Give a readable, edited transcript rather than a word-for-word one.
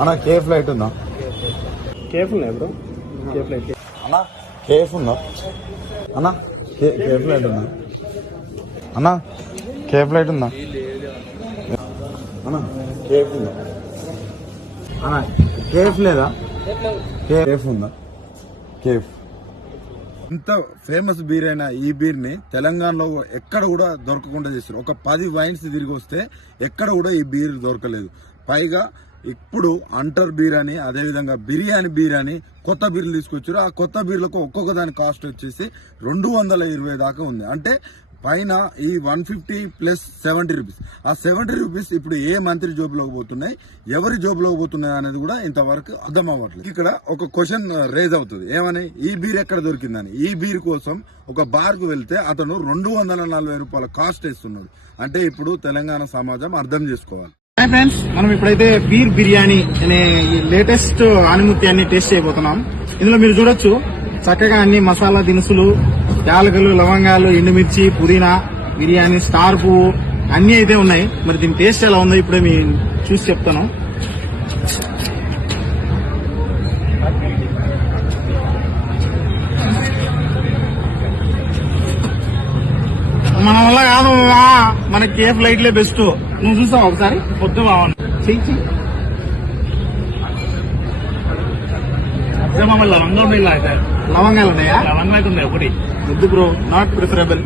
అన్న కే ఫ్లైట్ ఉందా? కేఫ్ ఉన్నాయి బ్రో. కే ఫ్లైట్ అన్న కేఫ్ ఉందా? అన్న కే ఫ్లైట్ ఉందా? అన్న కే ఫ్లైట్ ఉందా? అన్న కేఫ్ ఉందా? అన్న కేఫ్ లేదా? కేఫ్ ఉందా? కేఫ్ ఇంత ఫేమస్ బీర్ అయిన ఈ బీర్ ని తెలంగాణలో ఎక్కడ కూడా దొరకకుండా చేస్తారు. ఒక 10 వైన్స్ తిరిగి వస్తే ఎక్కడ కూడా ఈ బీర్ దొరకలేదు. పైగా ఇప్పుడు అంటర్ బీర్ అని, అదేవిధంగా బిర్యానీ బీర్ అని కొత్త బీర్లు తీసుకొచ్చారు. ఆ కొత్త బీర్లకు ఒక్కొక్క దాని కాస్ట్ వచ్చేసి 220 దాకా ఉంది. అంటే పైన ఈ 150 ప్లస్ 70 రూపీస్. ఆ 70 రూపీస్ ఇప్పుడు ఏ మంత్రి జోబులోకి పోతున్నాయి, ఎవరి జోబులోకి పోతున్నాయి అనేది కూడా ఇంతవరకు అర్థం అవ్వట్లేదు. ఇక్కడ ఒక క్వశ్చన్ రేజ్ అవుతుంది, ఏమని? ఈ బీర్ ఎక్కడ దొరికిందని. ఈ బీర్ కోసం ఒక బార్ కు వెళ్తే అతను 240 రూపాయల కాస్ట్ వేస్తున్నాడు. అంటే ఇప్పుడు తెలంగాణ సమాజం అర్థం చేసుకోవాలి. హాయ్ ఫ్రెండ్స్, మనం ఇప్పుడైతే బీర్ బిర్యానీ అనే లేటెస్ట్ ఆనిముత్యాన్ని టేస్ట్ చేయబోతున్నాం. ఇందులో మీరు చూడొచ్చు చక్కగా అన్ని మసాలా దినుసులు, యాలకులు, లవంగాలు, ఎండుమిర్చి, పుదీనా, బిర్యానీ స్టార్ పువ్వు అన్ని అయితే ఉన్నాయి. మరి దీని టేస్ట్ ఎలా ఉందో ఇప్పుడే మేము చూసి చెప్తాను. మన వల్ల కాదు, మన కేఫ్ లైట్లే బెస్ట్. నువ్వు చూసావు ఒకసారి? పొద్దు బాగుంది. లవంగాలు ఉన్నాయా? లవంగాలు అయితే ఉన్నాయి ఒకటి. వద్దు బ్రో, నాట్ ప్రిఫరబుల్.